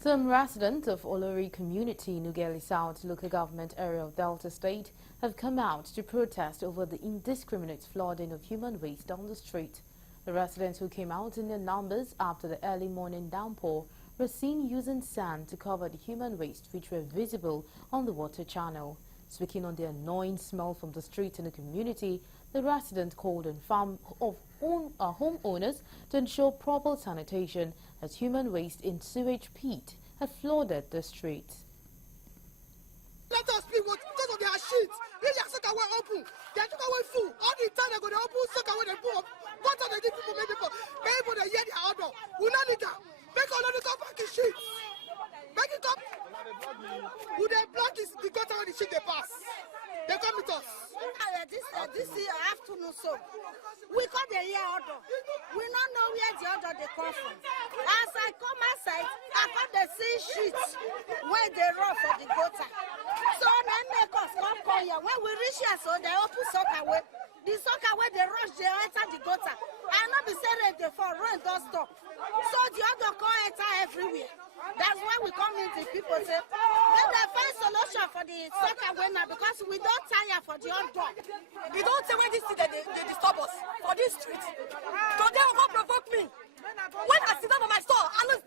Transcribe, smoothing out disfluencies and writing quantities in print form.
Some residents of Olori community, Nugeli South local government area of Delta State, have come out to protest over the indiscriminate flooding of human waste down the street. The residents who came out in their numbers after the early morning downpour were seen using sand to cover the human waste which were visible on the water channel. Speaking on the annoying smell from the street in the community, the resident called on homeowners to ensure proper sanitation as human waste in sewage pit have flooded the streets. Let us be what because of their shit. They just suck away open. They took away food. All the time they go to open, suck away the poor. What are they people make people? People they hear their order. We not need that. Make all of the come back in shit. Make it up. Would they block the gutter when the shit they pass? They come with us. This afternoon, so we got the year order. We don't know where the order they come from. As I come outside, I got the same sheets where they run for the gutter. So they make us come here. When we reach here, so they open soccer way. The soccer way they rush, they enter the gutter. I not be saying they for rain don't stop. So the other come enter everywhere. That's why we come in to people say, let them find solution for the soccer way now because we don't tire for the outdoor. You don't say when this thing they disturb us for this street. Today will go provoke me. When I sit down on my store, I know